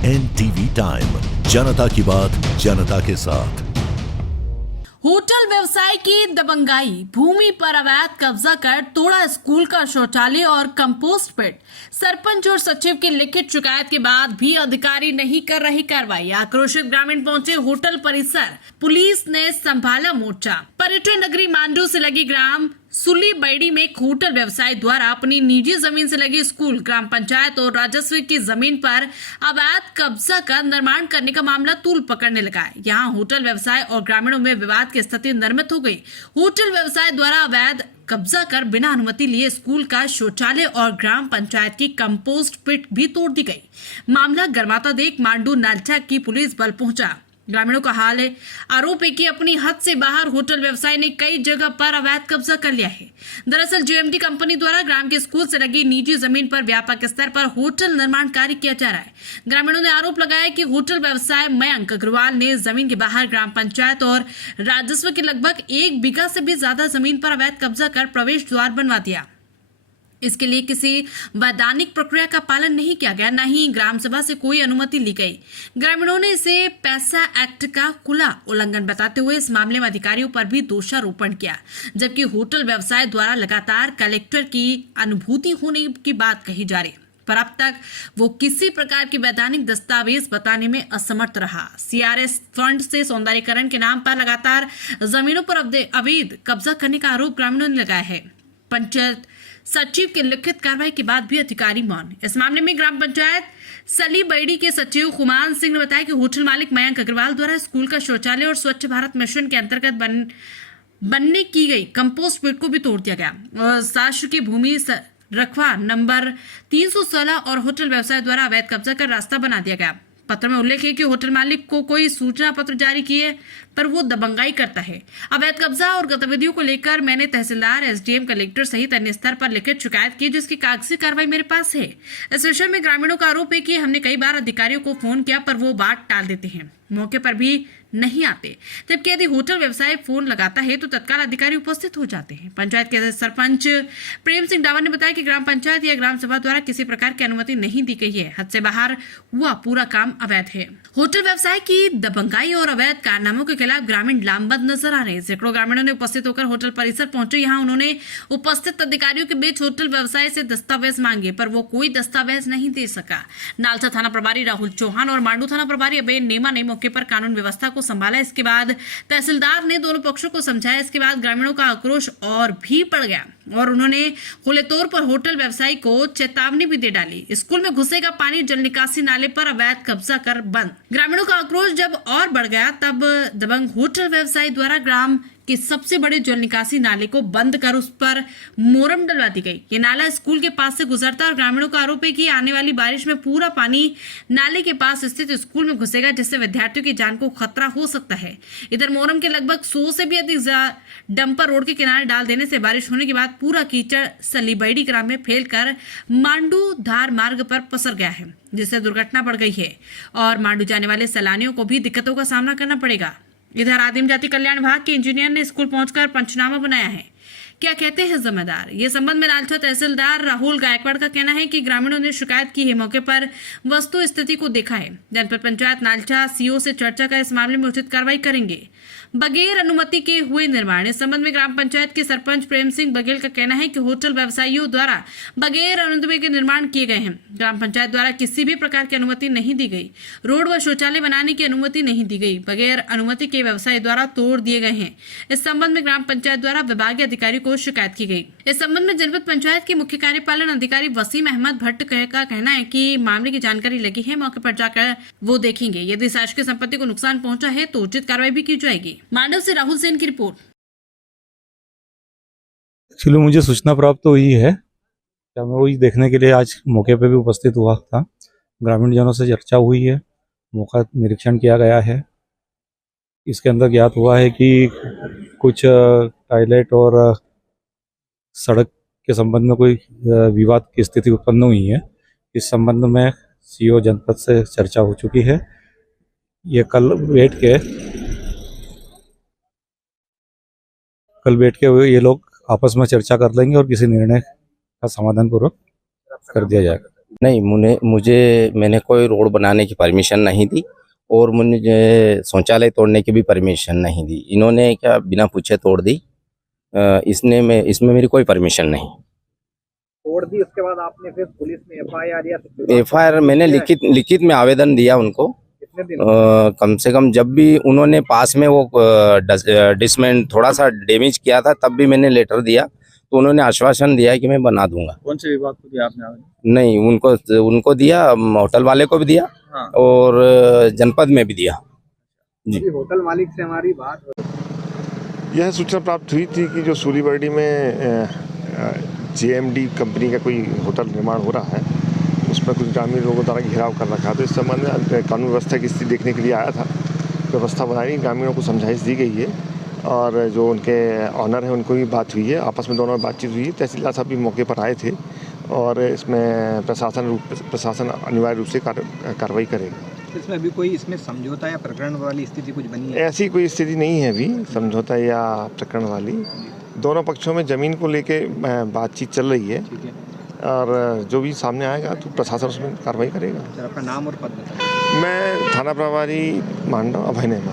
NTV time, जनता की बात जनता के साथ। होटल व्यवसाय की दबंगाई, भूमि पर अवैध कब्जा कर तोड़ा स्कूल का शौचालय और कंपोस्ट पिट। सरपंच और सचिव की लिखित शिकायत के बाद भी अधिकारी नहीं कर रही कार्रवाई। आक्रोशित ग्रामीण पहुंचे होटल परिसर, पुलिस ने संभाला मोर्चा। पर्यटन नगरी मांडू से लगी ग्राम सुली बैड़ी में एक होटल व्यवसाय द्वारा अपनी निजी जमीन से लगी स्कूल, ग्राम पंचायत और राजस्व की जमीन पर अवैध कब्जा कर निर्माण करने का मामला तूल पकड़ने लगा है। यहाँ होटल व्यवसाय और ग्रामीणों में विवाद की स्थिति निर्मित हो गई। होटल व्यवसाय द्वारा अवैध कब्जा कर बिना अनुमति लिए स्कूल का शौचालय और ग्राम पंचायत की कंपोस्ट पिट भी तोड़ दी गई। मामला गर्माता देख मांडू नालचा की पुलिस बल पहुंचा। ग्रामीणों का हाल है, आरोप है कि अपनी हद से बाहर होटल व्यवसाय ने कई जगह पर अवैध कब्जा कर लिया है। दरअसल जेएमडी कंपनी द्वारा ग्राम के स्कूल से लगी निजी जमीन पर व्यापक स्तर पर होटल निर्माण कार्य किया जा रहा है। ग्रामीणों ने आरोप लगाया कि होटल व्यवसाय मयंक अग्रवाल ने जमीन के बाहर ग्राम पंचायत और राजस्व के लगभग 1 बीघा से भी ज्यादा जमीन पर अवैध कब्जा कर प्रवेश द्वार बनवा दिया। इसके लिए किसी वैधानिक प्रक्रिया का पालन नहीं किया गया, न ही ग्राम सभा से कोई अनुमति ली गई। ग्रामीणों ने इसे पैसा एक्ट का खुला उल्लंघन बताते हुए इस मामले में अधिकारियों पर भी दोषारोपण किया, जबकि होटल व्यवसाय द्वारा लगातार कलेक्टर की अनुभूति होने की बात कही जा रही, पर अब तक वो किसी प्रकार की वैधानिक दस्तावेज बताने में असमर्थ रहा। सीआरएस फंड से सौंदर्यीकरण के नाम पर लगातार जमीनों पर अवैध कब्जा करने का आरोप ग्रामीणों ने लगाया है। पंचायत सचिव की लिखित कार्रवाई के बाद भी अधिकारी मौन। इस मामले में ग्राम पंचायत सली बैड़ी के सचिव खुमान सिंह ने बताया कि होटल मालिक मयंक अग्रवाल द्वारा स्कूल का शौचालय और स्वच्छ भारत मिशन के अंतर्गत बनने की गई कंपोस्ट पिट को भी तोड़ दिया गया और शासकीय भूमि रखवा नंबर 316 और होटल व्यवसाय द्वारा अवैध कब्जा कर रास्ता बना दिया गया। पत्र में उल्लेख है कि होटल मालिक को कोई सूचना पत्र जारी किए पर वो दबंगाई करता है। अवैध कब्जा और गतिविधियों को लेकर मैंने तहसीलदार, एसडीएम, कलेक्टर सहित अन्य स्तर पर लिखित शिकायत की, जिसकी कागजी कार्रवाई मेरे पास है। इस विषय में ग्रामीणों का आरोप है कि हमने कई बार अधिकारियों को फोन किया पर वो बात टाल देते हैं, मौके पर भी नहीं आते, जबकि यदि होटल व्यवसाय फोन लगाता है तो तत्काल अधिकारी उपस्थित हो जाते हैं। पंचायत के सरपंच प्रेम सिंह डावर ने बताया कि ग्राम पंचायत या ग्राम सभा द्वारा किसी प्रकार की अनुमति नहीं दी गई है। हद से बाहर हुआ पूरा काम अवैध है। होटल व्यवसाय की दबंगाई और अवैध कारनामों के खिलाफ ग्रामीण लामबंद नजर आ रहे हैं। सैकड़ों ग्रामीणों ने उपस्थित होकर होटल परिसर पहुंचे। यहाँ उन्होंने उपस्थित अधिकारियों के बीच होटल व्यवसाय से दस्तावेज मांगे पर वो कोई दस्तावेज नहीं दे सका। नालसा थाना प्रभारी राहुल चौहान और मांडू थाना प्रभारी अबे नेमा ने मौके पर कानून व्यवस्था को संभाला। इसके बाद तहसीलदार ने दोनों पक्षों को समझाया। इसके बाद ग्रामीणों का आक्रोश और भी बढ़ गया और उन्होंने खुले तौर पर होटल व्यवसायी को चेतावनी भी दे डाली। स्कूल में घुसेगा पानी, जल निकासी नाले पर अवैध कब्जा कर बंद। ग्रामीणों का आक्रोश जब और बढ़ गया तब दबंग होटल व्यवसायी द्वारा ग्राम के सबसे बड़े जल निकासी नाले को बंद कर उस पर मोरम डलवा दी गई। ये नाला स्कूल के पास से गुजरता है और ग्रामीणों का आरोप है कि आने वाली बारिश में पूरा पानी नाले के पास स्थित स्कूल में घुसेगा, जिससे विद्यार्थियों की जान को खतरा हो सकता है। इधर मोरम के लगभग 100 से भी अधिक डंपर रोड के किनारे डाल देने से बारिश होने के बाद पूरा कीचड़ सलीबैड़ी ग्राम में फैलकर मांडू धार मार्ग पर पसर गया है, जिससे दुर्घटना बढ़ गई है और मांडू जाने वाले सैलानियों को भी दिक्कतों का सामना करना पड़ेगा। इधर आदिम जाति कल्याण विभाग के इंजीनियर ने स्कूल पहुंचकर पंचनामा बनाया है। क्या कहते हैं जिम्मेदार? ये संबंध में नालचा तहसीलदार राहुल गायकवाड़ का कहना है कि ग्रामीणों ने शिकायत की है, मौके पर वस्तु स्थिति को देखा है। जनपद पंचायत नालचा सीओ से चर्चा कर इस मामले में उचित कार्रवाई करेंगे। बगैर अनुमति के हुए निर्माण, इस संबंध में ग्राम पंचायत के सरपंच प्रेम सिंह बघेल का कहना है कि होटल व्यवसायियों द्वारा बगैर अनुमति के निर्माण किए गए हैं। ग्राम पंचायत द्वारा किसी भी प्रकार की अनुमति नहीं दी गई। रोड व शौचालय बनाने की अनुमति नहीं दी गई। बगैर अनुमति के व्यवसाय द्वारा तोड़ दिए गए हैं। इस संबंध में ग्राम पंचायत द्वारा विभागीय अधिकारी को शिकायत की गई। इस संबंध में जनपद पंचायत के मुख्य कार्यपालन अधिकारी वसीम अहमद भट्ट का कहना है कि मामले की जानकारी लगी है, मौके पर जाकर वो देखेंगे। यदि शासकीय संपत्ति को नुकसान पहुंचा है तो उचित कार्रवाई भी की जाएगी। मांडव से राहुल सेन की रिपोर्ट। एक्चुअली मुझे सूचना प्राप्त हुई है, क्या मैं वही देखने के लिए आज मौके पे भी उपस्थित हुआ था। ग्रामीण जनों से चर्चा हुई है, मौका निरीक्षण किया गया है। इसके अंदर ज्ञात हुआ है कि कुछ टॉयलेट और सड़क के संबंध में कोई विवाद की स्थिति उत्पन्न हुई है। इस संबंध में सीओ जनपद से चर्चा हो चुकी है। ये कल बैठ के ये लोग आपस में चर्चा कर लेंगे और किसी निर्णय का समाधान पूर्वक कर दिया जाएगा। नहीं, मैंने कोई रोड बनाने की परमिशन नहीं दी और मुझे शौचालय तोड़ने की भी परमिशन नहीं दी। इन्होंने क्या बिना पूछे तोड़ दी। इसमें मेरी कोई परमिशन नहीं। तोड़ दी, उसके बाद आपने फिर पुलिस में एफआईआर या एफआईआर मैंने लिखित में आवेदन दिया उनको। कितने दिन? कम से कम जब भी उन्होंने पास में वो डिसमेंट थोड़ा सा डैमेज किया था तब भी मैंने लेटर दिया, तो उन्होंने आश्वासन दिया कि मैं बना दूंगा। कौन से विभाग को दिया आपने आवेदन? नहीं, उनको दिया, होटल वाले को भी दिया। हाँ। और जनपद में भी दिया जी। अभी होटल मालिक से हमारी बात हो यह सूचना प्राप्त हुई थी कि जो सूलीबर्डी में JMD कंपनी का कोई होटल निर्माण हो रहा है, उसमें कुछ ग्रामीण लोगों द्वारा घेराव कर रखा। तो इस संबंध में कानून व्यवस्था की स्थिति देखने के लिए आया था। व्यवस्था बनाई, ग्रामीणों को समझाइश दी गई है और जो उनके ऑनर हैं उनको भी बात हुई है, आपस में दोनों में बातचीत हुई है। तहसीलदार साहब भी मौके पर आए थे और इसमें प्रशासन अनिवार्य रूप से कार्रवाई करेगा। इसमें अभी कोई इसमें समझौता या प्रकरण वाली स्थिति कुछ बनी है? ऐसी कोई स्थिति नहीं है अभी समझौता या प्रकरण वाली। दोनों पक्षों में ज़मीन को लेके बातचीत चल रही है ठीक है। और जो भी सामने आएगा तो प्रशासन उसमें कार्रवाई करेगा। सर, आपका नाम और पद बताइए। मैं थाना प्रभारी मांडव अभय नेमा।